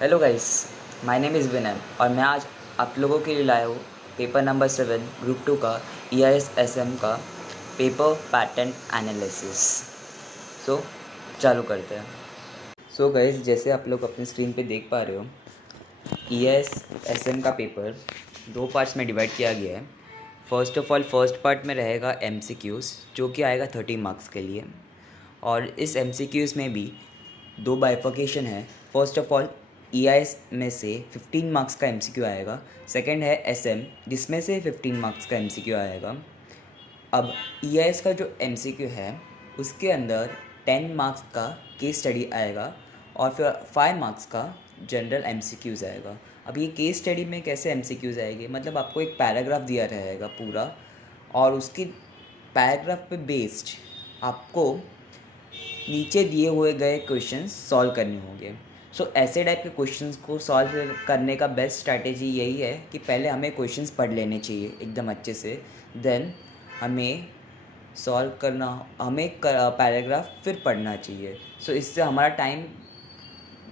Hello guys, my name is Vinay और मैं आज आप लोगों के लिए लाया हूँ पेपर नंबर 7 ग्रुप 2 का EIS-SM का पेपर पैटर्न एनालिसिस। सो चालू करते हैं। सो गाइस, जैसे आप लोग अपनी स्क्रीन पे देख पा रहे हो, EIS-SM का पेपर दो पार्ट्स में डिवाइड किया गया है। First of all first part में रहेगा MCQs जो कि आएगा 30 मार्क्स के लिए, और इस MCQs में भी दो बाइफर्केशन है। फर्स्ट ऑफ ऑल EIS में से 15 मार्क्स का MCQ आएगा, सेकंड है SM जिसमें से 15 मार्क्स का MCQ आएगा। अब EIS का जो MCQ है उसके अंदर 10 मार्क्स का केस स्टडी आएगा और फिर 5 मार्क्स का जनरल MCQs आएगा। अब ये केस स्टडी में कैसे MCQs आएंगे, मतलब आपको एक पैराग्राफ दिया रहेगा पूरा और उसकी पैराग्राफ पे बेस्ड आपको नीचे दिए हुए गए क्वेश्चंस सॉल्व करने होंगे। सो ऐसे टाइप के क्वेश्चंस को सॉल्व करने का बेस्ट स्ट्रैटेजी यही है कि पहले हमें क्वेश्चंस पढ़ लेने चाहिए एकदम अच्छे से, देन हमें सॉल्व करना, हमें पैराग्राफ फिर पढ़ना चाहिए। सो इससे हमारा टाइम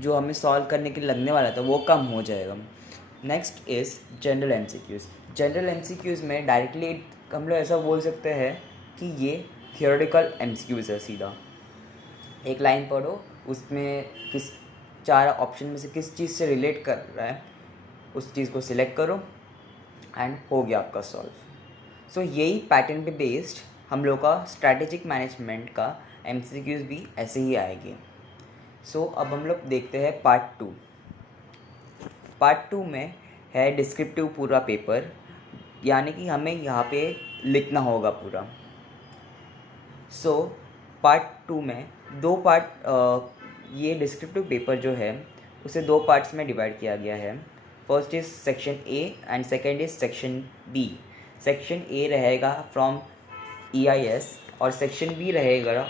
जो हमें सॉल्व करने के लिए लगने वाला था वो कम हो जाएगा। Next is general MCQs। General MCQs में डायरेक्टली हम लोग ऐसा बोल सकते हैं कि ये थियोरेटिकल MCQs है। सीधा एक लाइन पढ़ो, उसमें किस 4 ऑप्शन में से किस चीज़ से रिलेट कर रहा है उस चीज़ को सिलेक्ट करो एंड हो गया आपका सॉल्व। सो यही पैटर्न पे बेस्ड हम लोग का स्ट्रैटेजिक मैनेजमेंट का MCQs भी ऐसे ही आएंगे। सो अब हम लोग देखते हैं पार्ट 2। पार्ट 2 में है डिस्क्रिप्टिव पूरा पेपर, यानी कि हमें यहाँ पे लिखना होगा पूरा। सो पार्ट 2 में दो पार्ट, ये डिस्क्रिप्टिव पेपर जो है उसे दो पार्ट्स में डिवाइड किया गया है। First is section A and second is section B। Section A रहेगा फ्रॉम EIS और सेक्शन B रहेगा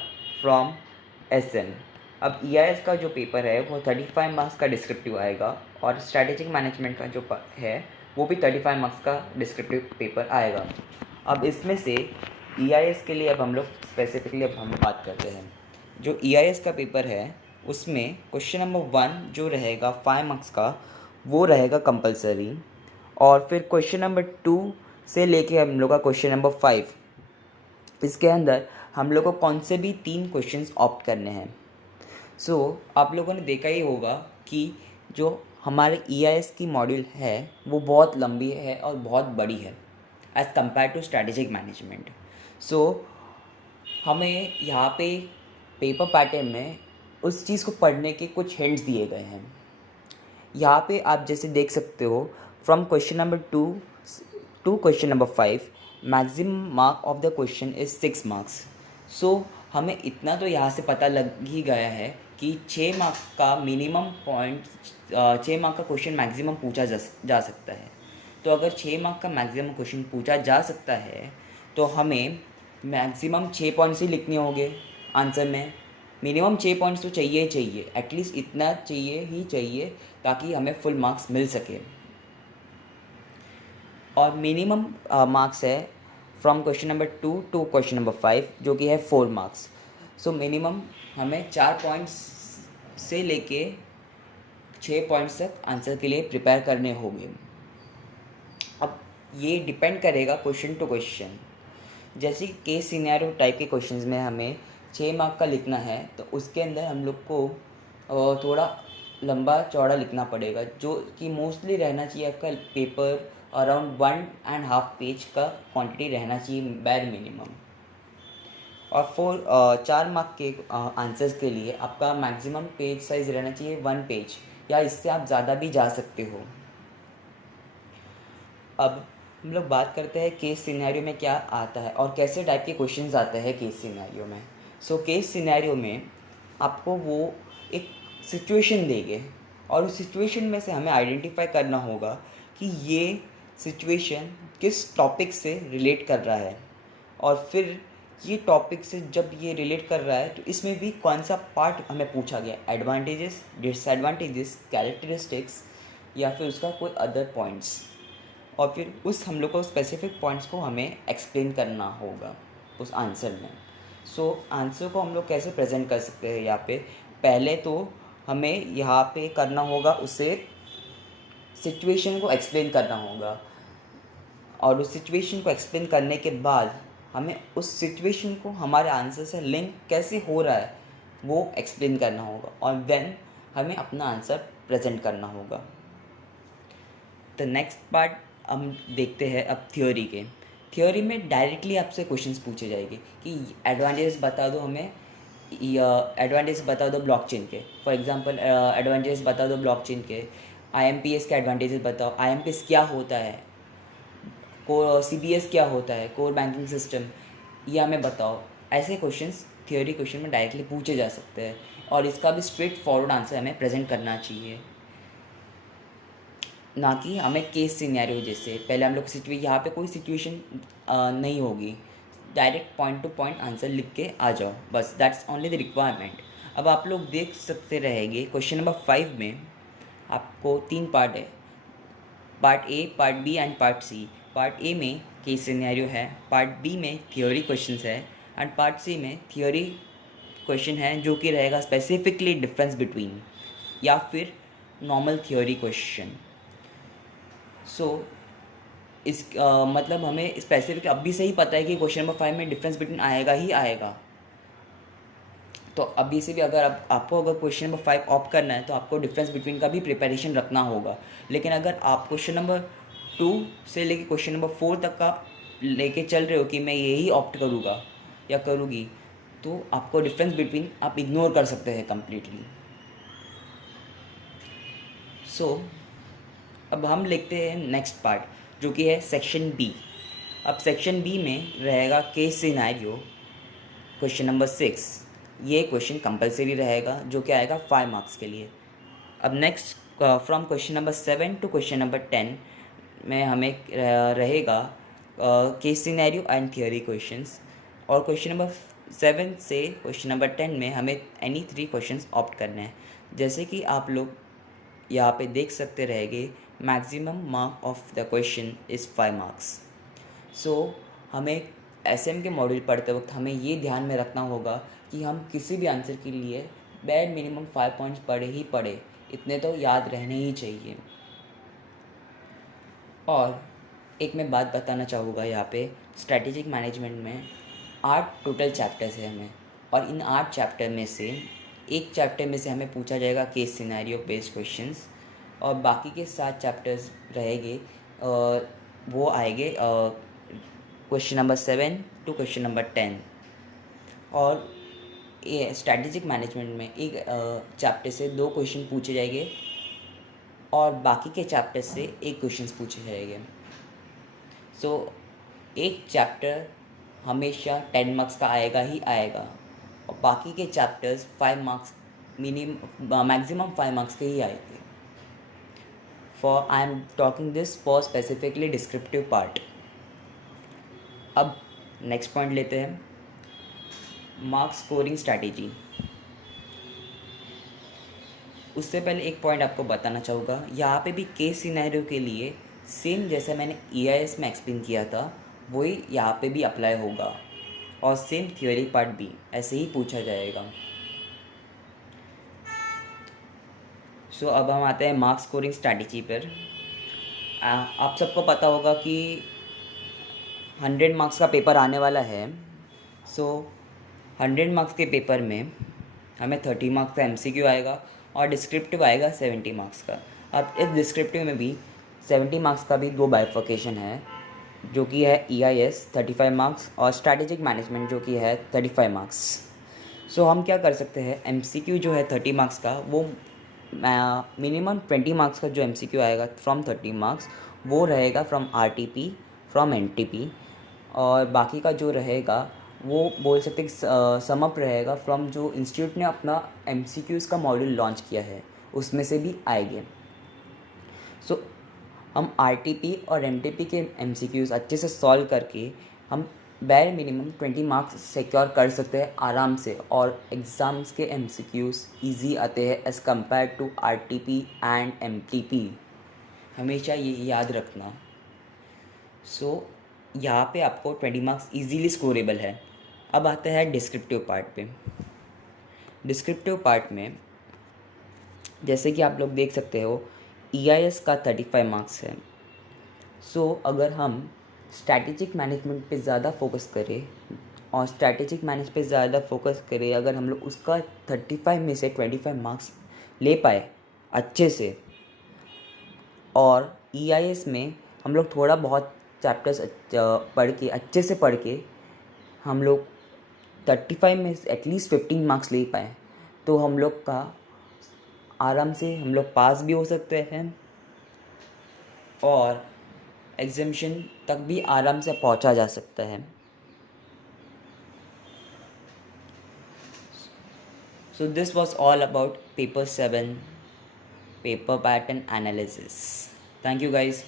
फ्रॉम SM। अब EIS का जो पेपर है वो 35 मार्क्स का डिस्क्रिप्टिव आएगा और स्ट्रैटेजिक मैनेजमेंट का जो है वो भी 35 मार्क्स का डिस्क्रिप्टिव पेपर आएगा। अब इसमें से EIS के लिए अब हम लोग स्पेसिफिकली अब हम बात करते हैं। जो EIS का पेपर है उसमें क्वेश्चन नंबर 1 जो रहेगा 5 मार्क्स का वो रहेगा कंपलसरी, और फिर क्वेश्चन नंबर 2 से लेके हम लोग का क्वेश्चन नंबर 5, इसके अंदर हम लोग को कौन से भी 3 क्वेश्चंस ऑप्ट करने हैं। सो आप लोगों ने देखा ही होगा कि जो हमारे EIS की मॉड्यूल है वो बहुत लंबी है और बहुत बड़ी है as compare to strategic management. So हमें यहाँ पे पेपर पैटर्न में उस चीज़ को पढ़ने के कुछ हिंट्स दिए गए हैं। यहाँ पे आप जैसे देख सकते हो, from question number 2 to question number 5 maximum mark of the question is 6 marks. So हमें इतना तो यहाँ से पता लग ही गया है कि 6 मार्क का मिनिमम पॉइंट, 6 मार्क का क्वेश्चन मैक्सिमम पूछा जा सकता है। तो अगर 6 मार्क का मैक्सिमम क्वेश्चन पूछा जा सकता है तो हमें मैक्सिमम 6 पॉइंट्स ही लिखने होंगे आंसर में। मिनिमम 6 पॉइंट्स तो चाहिए ही चाहिए, एटलीस्ट इतना चाहिए ही चाहिए ताकि हमें फुल मार्क्स मिल सके। और मिनिमम मार्क्स है from question number 2 to question number 5 जो कि है 4 मार्क्स। सो मिनिमम हमें 4 पॉइंट्स से लेके 6 पॉइंट्स तक आंसर के लिए प्रिपेयर करने होंगे। अब ये डिपेंड करेगा क्वेश्चन टू क्वेश्चन। जैसे केस सिनेरियो टाइप के क्वेश्चंस में हमें 6 मार्क का लिखना है तो उसके अंदर हम लोग को थोड़ा लंबा चौड़ा लिखना पड़ेगा, जो कि मोस्टली रहना चाहिए आपका पेपर अराउंड 1.5 पेज का क्वांटिटी रहना चाहिए बैर मिनिमम। और 4 मार्क के आंसर्स के लिए आपका मैक्सिमम पेज साइज़ रहना चाहिए 1 पेज, या इससे आप ज़्यादा भी जा सकते हो। अब हम लोग बात करते हैं केस सिनेरियो में क्या आता है और कैसे टाइप के क्वेश्चंस आते हैं केस सिनेरियो में। सो केस सिनेरियो में आपको वो एक सिचुएशन देंगे और उस सिचुएशन में से हमें आइडेंटिफाई करना होगा कि ये सिचुएशन किस टॉपिक से रिलेट कर रहा है, और फिर ये टॉपिक से जब ये रिलेट कर रहा है तो इसमें भी कौन सा पार्ट हमें पूछा गया, एडवांटेजेस, डिसएडवांटेजेस, कैरेक्टरिस्टिक्स, या फिर उसका कोई अदर पॉइंट्स, और फिर उस हम लोग को स्पेसिफिक पॉइंट्स को हमें एक्सप्लेन करना होगा उस आंसर में। सो आंसर को हम लोग कैसे प्रेजेंट कर सकते हैं यहाँ पे, पहले तो हमें यहाँ पे करना होगा, उसे सिचुएशन को एक्सप्लेन करना होगा, और उस सिचुएशन को एक्सप्लेन करने के बाद हमें उस सिचुएशन को हमारे आंसर से लिंक कैसे हो रहा है वो एक्सप्लेन करना होगा, और देन हमें अपना आंसर प्रेजेंट करना होगा। तो नेक्स्ट पार्ट हम देखते हैं अब थ्योरी के। थ्योरी में डायरेक्टली आपसे क्वेश्चंस पूछे जाएंगे कि एडवांटेजेस बता दो हमें, एडवांटेज बता दो ब्लॉकचेन के। फॉर एग्जांपल एडवांटेजेस बता दो ब्लॉकचेन के, आईएमपीएस के एडवांटेजेस बताओ, आईएमपीएस क्या होता है, सीबीएस क्या होता है, कोर बैंकिंग सिस्टम, ये हमें बताओ। ऐसे क्वेश्चंस थ्योरी क्वेश्चन में डायरेक्टली पूछे जा सकते हैं, और इसका भी स्ट्रेट फॉरवर्ड आंसर हमें प्रेजेंट करना चाहिए, ना कि हमें केस सिनेरियो जैसे पहले हम लोग यहाँ पे कोई सिचुएशन नहीं होगी, direct point two point answer लिख के आ जाओ, बस दैट्स ओनली द रिक्वायरमेंट। अब आप लोग देख सकते रहेंगे क्वेश्चन नंबर 5 में आपको 3 पार्ट है, part A, part B and part C. Part A में केस सिनेरियो है, पार्ट बी में थियोरी क्वेश्चंस है, एंड पार्ट सी में थियोरी क्वेश्चन है जो कि रहेगा स्पेसिफिकली डिफरेंस बिटवीन, या फिर नॉर्मल थियोरी क्वेश्चन। सो इस मतलब हमें स्पेसिफिक अभी से ही पता है कि क्वेश्चन नंबर 5 में डिफरेंस बिटवीन आएगा ही आएगा। तो अभी से भी अगर आपको अगर क्वेश्चन नंबर 5 ऑप्ट करना है तो आपको डिफरेंस बिटवीन का भी प्रिपरेशन रखना होगा। लेकिन अगर आप क्वेश्चन नंबर 2 से लेके क्वेश्चन नंबर 4 तक का लेके चल रहे हो कि मैं यही ऑप्ट करूँगा या करूँगी, तो आपको डिफरेंस बिटवीन आप इग्नोर कर सकते हैं कम्प्लीटली। सो अब हम लिखते हैं नेक्स्ट पार्ट जो कि है सेक्शन बी। अब सेक्शन बी में रहेगा केस सिनेरियो क्वेश्चन नंबर 6। ये क्वेश्चन कंपलसरी रहेगा जो कि आएगा 5 मार्क्स के लिए। अब next from question number 7 to question number 10 में हमें रहेगा case scenario and theory questions, और क्वेश्चन नंबर 7 से क्वेश्चन नंबर 10 में हमें एनी 3 क्वेश्चंस ऑप्ट करने हैं। जैसे कि आप लोग यहाँ पे देख सकते रहेंगे, maximum mark of the question is 5 marks. So हमें एसएम के मॉड्यूल पढ़ते वक्त हमें ये ध्यान में रखना होगा कि हम किसी भी आंसर के लिए बैड मिनिमम 5 पॉइंट्स पढ़े ही पढ़े, इतने तो याद रहने ही चाहिए। और एक मैं बात बताना चाहूँगा यहाँ पे, स्ट्रैटेजिक मैनेजमेंट में 8 टोटल चैप्टर्स है हमें, और इन 8 चैप्टर में से एक चैप्टर में से हमें पूछा जाएगा केस सिनेरियो बेस्ड क्वेश्चंस, और बाकी के 7 चैप्टर्स रहेंगे वो आएंगे question number 7 to question number 10। और ये स्ट्रैटेजिक मैनेजमेंट में एक चैप्टर से 2 क्वेश्चन पूछे जाएंगे, और बाकी के चैप्टर से 1 क्वेश्चन पूछे जाएंगे। सो एक चैप्टर हमेशा 10 मार्क्स का आएगा ही आएगा, और बाकी के चैप्टर्स 5 मार्क्स मैक्सिमम 5 मार्क्स के ही आएंगे। For I am talking this for specifically descriptive part. अब नेक्स्ट पॉइंट लेते हैं, मार्क्स स्कोरिंग स्ट्रैटेजी। उससे पहले एक पॉइंट आपको बताना चाहूँगा, यहाँ पे भी केस सिनेरियो के लिए सेम जैसा मैंने EIS में एक्सप्लेन किया था वही यहाँ पे भी अप्लाई होगा, और सेम थियोरी पार्ट भी ऐसे ही पूछा जाएगा। सो अब हम आते हैं मार्क्स स्कोरिंग स्ट्रैटेजी पर। आप सबको पता होगा कि 100 मार्क्स का पेपर आने वाला है। सो 100 मार्क्स के पेपर में हमें 30 मार्क्स का MCQ आएगा, और डिस्क्रिप्टिव आएगा 70 मार्क्स का। अब इस डिस्क्रिप्टिव में भी 70 मार्क्स का भी 2 बाइफर्केशन है, जो कि है EIS 35 मार्क्स और स्ट्रैटेजिक मैनेजमेंट जो कि है 35 मार्क्स। सो हम क्या कर सकते हैं, MCQ जो है 30 मार्क्स का, वो मिनिमम 20 मार्क्स का जो MCQ आएगा फ्रॉम 30 मार्क्स वो रहेगा फ्रॉम RTP, फ्रॉम NTP, और बाकी का जो रहेगा वो बोल सकते सम अप रहेगा फ्रॉम जो इंस्टीट्यूट ने अपना MCQs का मॉड्यूल लॉन्च किया है उसमें से भी आएंगे। सो हम RTP और NTP के MCQs अच्छे से सॉल्व करके हम बैर मिनिमम 20 मार्क्स सिक्योर कर सकते हैं आराम से, और एग्ज़ाम्स के MCQs ईजी आते हैं as compare to RTP and MTP, हमेशा ये याद रखना। सो यहाँ पे आपको 20 मार्क्स ईजीली स्कोरेबल है। अब आता है डिस्क्रिप्टिव पार्ट पे। डिस्क्रिप्टिव पार्ट में जैसे कि आप लोग देख सकते हो EIS का 35 मार्क्स है। सो अगर हम स्ट्रैटेजिक मैनेजमेंट पे ज़्यादा फोकस करें और स्ट्रैटेजिक मैनेज पे ज़्यादा फोकस करें, अगर हम लोग उसका 35 में से 25 मार्क्स ले पाए अच्छे से, और EIS में हम लोग थोड़ा बहुत चैप्टर्स पढ़ के अच्छे से पढ़ के हम लोग 35 में एटलीस्ट 15 मार्क्स ले पाए, तो हम लोग का आराम से हम लोग पास भी हो सकते हैं और एग्जामिशन तक भी आराम से पहुंचा जा सकता है। So this was all about paper 7 paper pattern analysis. Thank you guys.